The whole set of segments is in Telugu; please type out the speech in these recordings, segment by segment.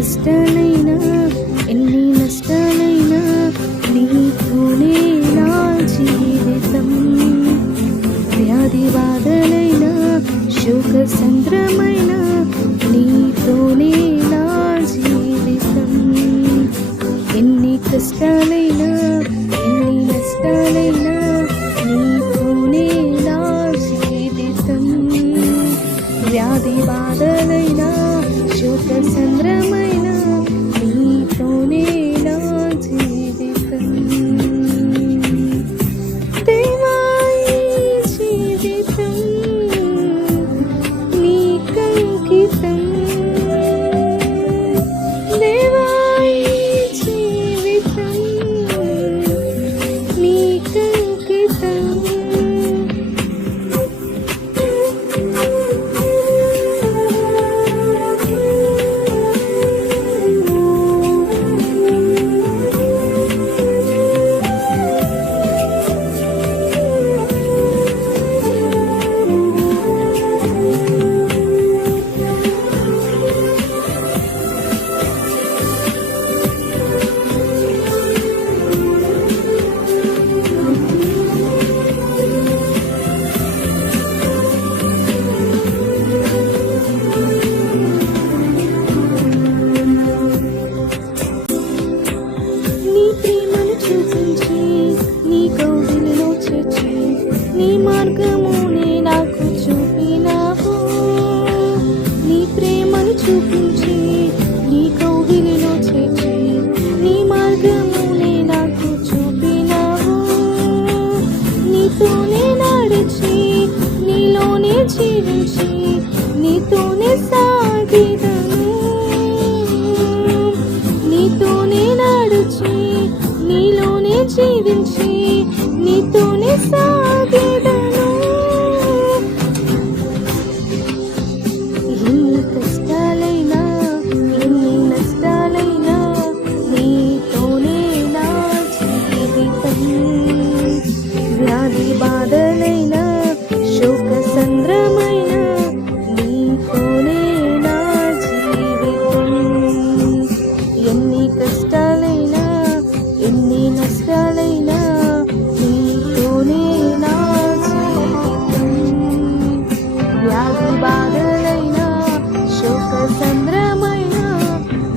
కష్టాలైనా ఎన్ని నష్టాలైనా నీతోనే నా జీవితం. వ్యాధి బాధలైనా శోక సంద్రమైన నీతోనే నా జీవితం. ఎన్ని కష్టాలైనా ఎన్ని నష్టాలైనా నీతోనే నా జీవితం. వ్యాధి బాధలైనా శోక సంద్రమైన నీతోనే నా జీవితం. దేవా ఈ జీవితం నీకంకితం. దేవా ఈ జీవితం నీకంకితం. నీ మార్గమునే నాకు చూపినావు. నీ ప్రేమను చూపించి నీ కౌగిలిలో చేర్చి నీ మార్గమునే నాకు చూపినావు. నీతోనే నడిచి నీలోనే జీవించి నీతోనే సాగిదను. నీతోనే నడిచి నీలోనే జీవించి నీతోనే సాగేదను. ఎన్ని కష్టాలైనా ఎన్ని నష్టాలైనా నీతోనే నా జీవితం. వ్యాధి బాధలైనా శోక సంద్రమైన నీతోనే నా జీవితం. ఎన్ని కష్టాలైనా ఎన్ని నష్టాలైనా నీతోనే నా జీవితం. వ్యాధి బాధలైనా శోక సంద్రమైన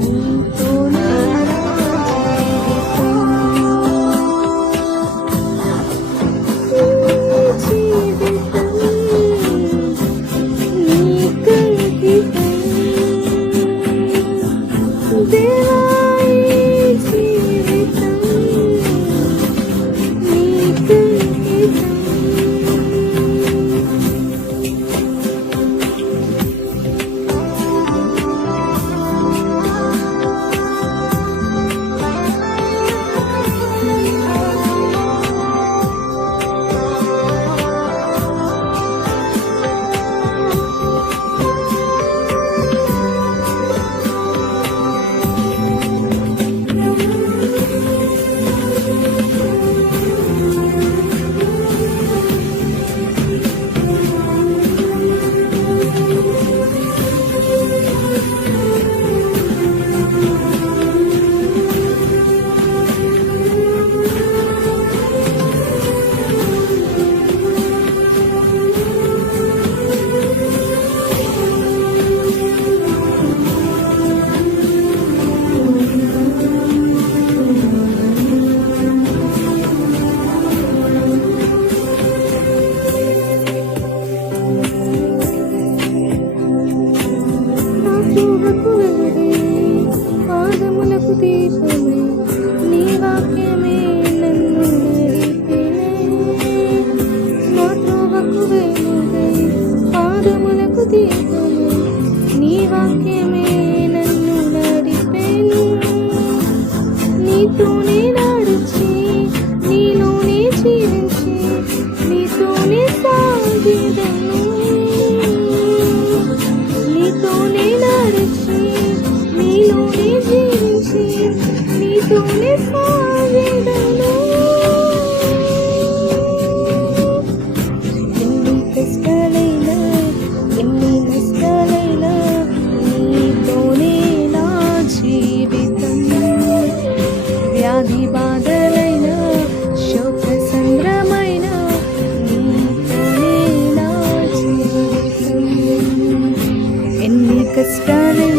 నీతోనే నా జీవితం. నీకంకితం. దేవా పాదములకు దీపమే నీ వాక్యమే నన్ను నడిపినే. నా త్రోవకు వెలుగై పాదములకు దీపమే నీ వాక్యమే నన్ను నడిపెను. నీతోనే నడిచి నీలోనే జీవించి నీతోనే సాగిదను. నీతోనే నడిచి నీలోనే జీవించి నీతోనే సాగిదను. ఎన్ని కష్టాలైనా ఎన్ని నష్టాలైనా నీ కష్టాలే